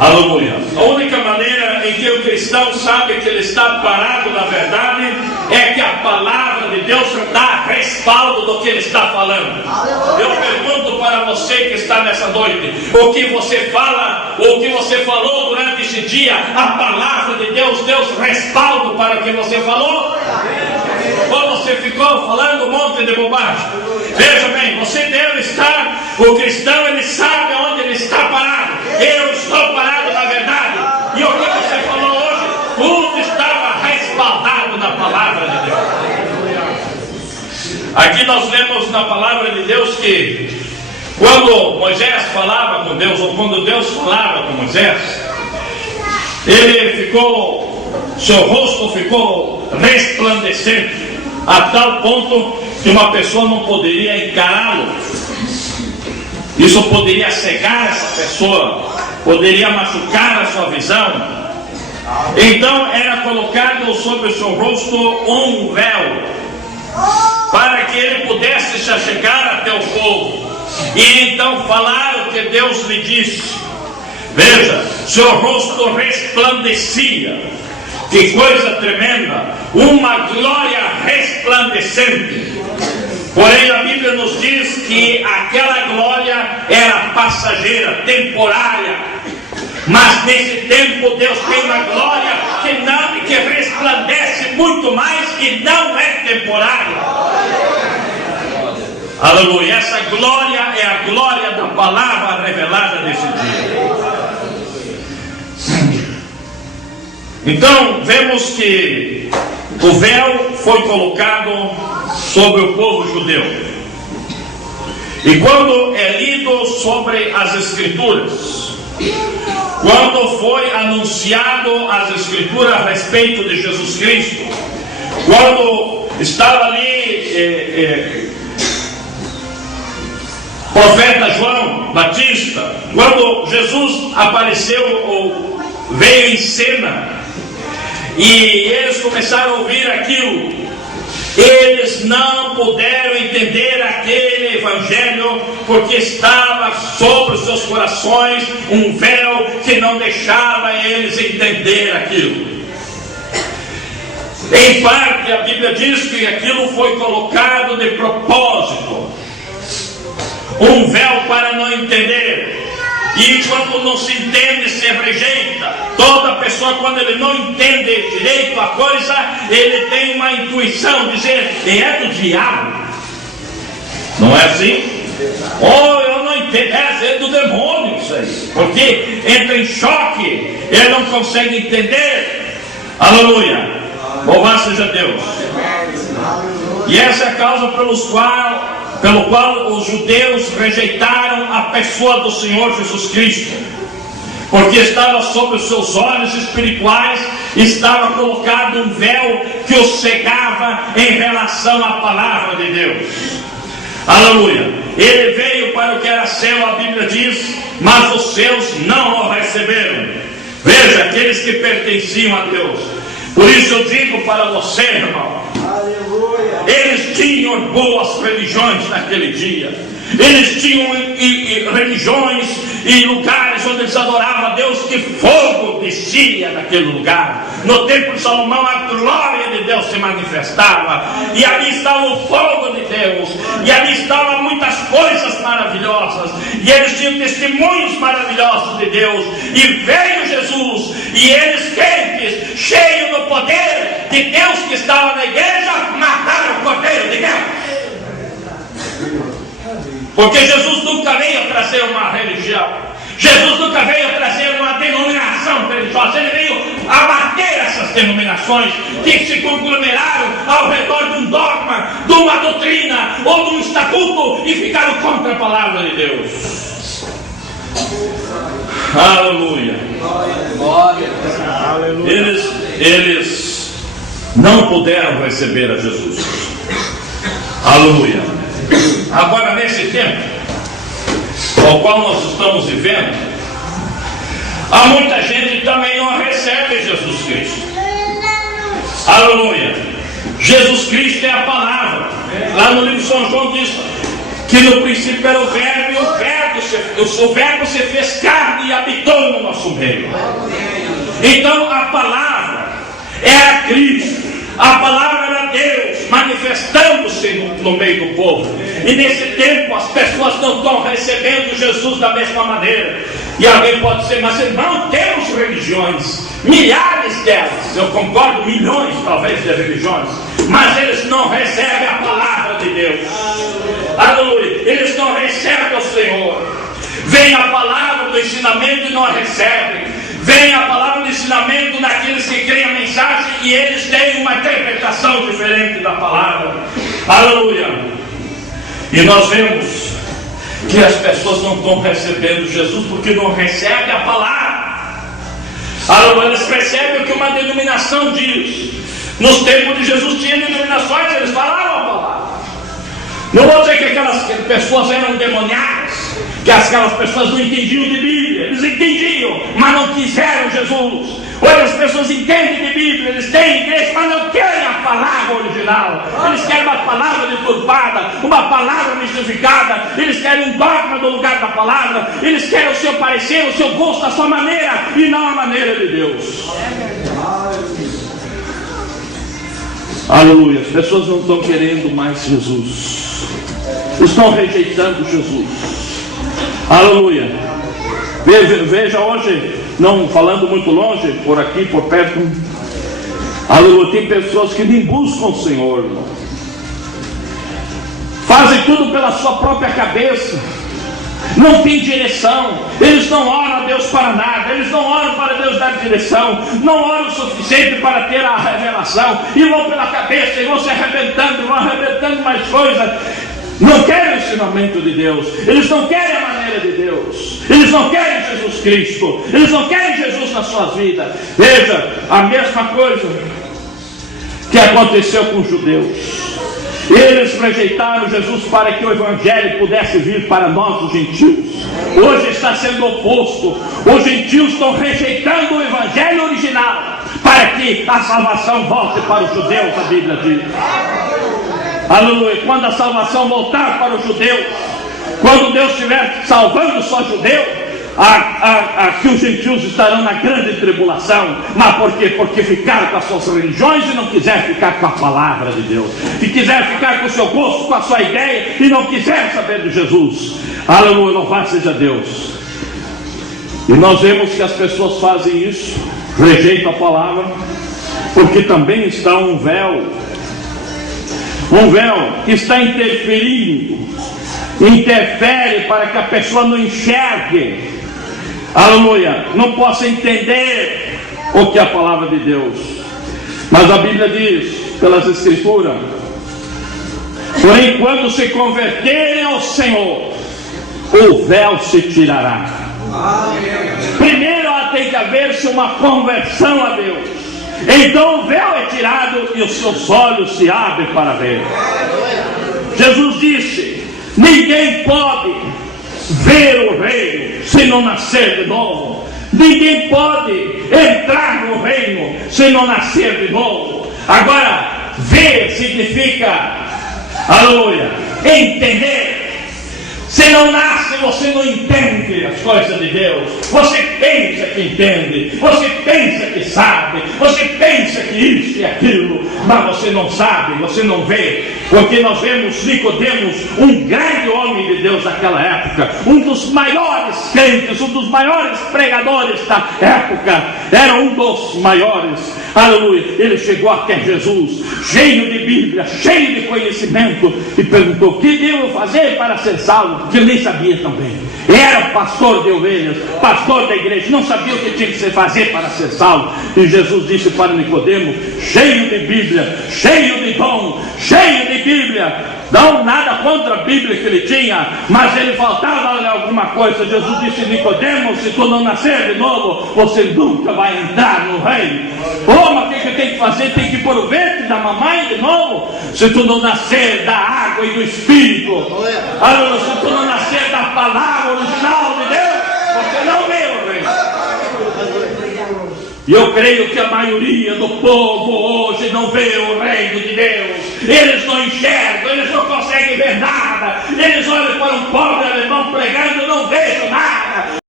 Aleluia. A única maneira em que o cristão sabe que ele está parado na verdade é que a palavra de Deus dá respaldo do que ele está falando. Eu pergunto para você que está nessa noite: o que você fala, o que você falou durante esse dia, a palavra de Deus deu respaldo para o que você falou? Ou você ficou falando um monte de bobagem? Veja bem, você deve estar, o cristão ele sabe onde ele está parado. Eu estou parado na verdade. E o que você falou hoje, tudo estava respaldado na palavra de Deus. Aqui nós lemos na palavra de Deus que quando Moisés falava com Deus, ou quando Deus falava com Moisés, ele ficou, seu rosto ficou resplandecente, a tal ponto que uma pessoa não poderia encará-lo. Isso poderia cegar essa pessoa, poderia machucar a sua visão. Então era colocado sobre o seu rosto um véu, para que ele pudesse se achegar até o povo e então falar o que Deus lhe disse. Veja, seu rosto resplandecia. Que coisa tremenda, uma glória resplandecente. Porém a Bíblia nos diz que aquela glória era passageira, temporária. Mas nesse tempo Deus tem uma glória que resplandece muito mais, que não é temporária. Aleluia. Essa glória é a glória da palavra revelada nesse dia. Então vemos que o véu foi colocado sobre o povo judeu. E quando é lido sobre as Escrituras, quando foi anunciado as Escrituras a respeito de Jesus Cristo, quando estava ali profeta João Batista, quando Jesus apareceu ou veio em cena, e eles começaram a ouvir aquilo, eles não puderam entender aquele evangelho, porque estava sobre os seus corações um véu que não deixava eles entender aquilo. Em parte a Bíblia diz que aquilo foi colocado de propósito, um véu para não entender. E quando não se entende, se rejeita. Toda pessoa, quando ele não entende direito a coisa, ele tem uma intuição, dizer, é do diabo. Não é assim? Ou eu não entendo, é do demônio isso aí. Porque entra em choque, ele não consegue entender. Aleluia. Louvado seja Deus. E essa é a causa pelo qual os judeus rejeitaram a pessoa do Senhor Jesus Cristo, porque estava sobre os seus olhos espirituais, estava colocado um véu que os cegava em relação à palavra de Deus. Aleluia. Ele veio para o que era seu, a Bíblia diz, mas os seus não o receberam. Veja, aqueles que pertenciam a Deus. Por isso eu digo para você, irmão, eles tinham boas religiões naquele dia. Eles tinham religiões e lugares onde eles adoravam a Deus, que fogo descia naquele lugar. No templo de Salomão a glória de Deus se manifestava, e ali estava o fogo de Deus, e ali estavam muitas coisas maravilhosas, e eles tinham testemunhos maravilhosos de Deus. E veio Jesus, e eles crentes, cheios do poder de Deus que estava na igreja, mataram o Cordeiro de Deus. Porque Jesus nunca veio trazer uma religião, Jesus nunca veio trazer uma denominação religiosa, ele veio abater essas denominações que se conglomeraram ao redor de um dogma, de uma doutrina ou de um estatuto e ficaram contra a palavra de Deus. Aleluia. Eles não puderam receber a Jesus. Aleluia. Agora, nesse tempo ao qual nós estamos vivendo, há muita gente que também não recebe Jesus Cristo. Aleluia. Jesus Cristo é a palavra. Lá no livro de São João diz que no princípio era o verbo, e o verbo se fez carne e habitou habitou no nosso meio. Então a palavra era Cristo, a palavra era Deus manifestando-se no meio do povo. E nesse tempo as pessoas não estão recebendo Jesus da mesma maneira. E alguém pode dizer, mas não temos religiões, milhares delas, eu concordo, milhões talvez de religiões, mas eles não recebem a palavra de Deus. Aleluia, eles não recebem o Senhor. Vem a palavra do ensinamento e não a recebem. Vem a palavra do ensinamento daqueles que creem a mensagem e eles têm uma interpretação diferente da palavra. Aleluia. E nós vemos que as pessoas não estão recebendo Jesus porque não recebem a palavra. Aleluia. Eles percebem o que uma denominação diz. Nos tempos de Jesus tinha denominações, eles falavam a palavra. Não vou dizer que aquelas pessoas eram demoniadas, que aquelas pessoas não entendiam de Bíblia. Eles entendiam, mas não quiseram Jesus. Hoje as pessoas entendem de Bíblia, eles têm igreja, mas não querem a palavra original. Eles querem uma palavra deturpada, uma palavra mistificada. Eles querem um dogma no lugar da palavra. Eles querem o seu parecer, o seu gosto, a sua maneira, e não a maneira de Deus. Aleluia. As pessoas não estão querendo mais Jesus, estão rejeitando Jesus. Aleluia. Veja hoje, não falando muito longe, por aqui, por perto, aleluia, tem pessoas que nem buscam o Senhor, irmão. Fazem tudo pela sua própria cabeça, não tem direção. Eles não oram a Deus para nada, eles não oram para Deus dar direção, não oram o suficiente para ter a revelação, e vão pela cabeça, e vão se arrebentando, vão arrebentando mais coisas. Não querem o ensinamento de Deus, eles não querem a maneira de Deus, eles não querem Jesus Cristo, eles não querem Jesus nas suas vidas. Veja, a mesma coisa que aconteceu com os judeus. Eles rejeitaram Jesus para que o Evangelho pudesse vir para nós, os gentios. Hoje está sendo oposto. Os gentios estão rejeitando o Evangelho original para que a salvação volte para os judeus, a Bíblia diz. Aleluia. Quando a salvação voltar para os judeus, quando Deus estiver salvando só judeus, que os gentios estarão na grande tribulação. Mas por quê? Porque ficaram com as suas religiões e não quiseram ficar com a palavra de Deus, e quiseram ficar com o seu gosto, com a sua ideia, e não quiseram saber de Jesus. Aleluia, louvado seja Deus. E nós vemos que as pessoas fazem isso, rejeitam a palavra, porque também está um véu que está interferindo, interfere para que a pessoa não enxergue, aleluia, não possa entender o que é a palavra de Deus. Mas a Bíblia diz, pelas Escrituras, porém quando se converterem ao Senhor, o véu se tirará. Primeiro tem que haver-se uma conversão a Deus, então o véu é tirado e os seus olhos se abrem para ver. Jesus disse: ninguém pode ver o reino se não nascer de novo. Ninguém pode entrar no reino se não nascer de novo. Agora, ver significa, aleluia, entender. Se não nasce, você não entende as coisas de Deus. Você pensa que entende, você pensa que sabe, você pensa que isso e aquilo, mas você não sabe, você não vê. Porque nós vemos Nicodemos, um grande homem de Deus daquela época, um dos maiores crentes, um dos maiores pregadores da época, era um dos maiores, aleluia. Ele chegou até Jesus, cheio de Bíblia, cheio de conhecimento, e perguntou: o que devo fazer para ser salvo? Porque ele nem sabia também. Era pastor de ovelhas, pastor da igreja, não sabia o que tinha que se fazer para ser salvo. E Jesus disse para Nicodemo, cheio de Bíblia, cheio de dom, cheio de Bíblia, não nada contra a Bíblia que ele tinha, mas ele faltava alguma coisa. Jesus disse: Nicodemo, se tu não nascer de novo, você nunca vai entrar no reino. Mas o que eu tenho que fazer? Tem que pôr o ventre da mamãe de novo? Se tu não nascer da água e do Espírito, se tu não nascer da palavra original de Deus, você não vê o reino. E eu creio que a maioria do povo hoje não vê o reino de Deus. Eles não enxergam, eles não conseguem ver nada. Eles olham para um pobre alemão pregando, não vejam nada.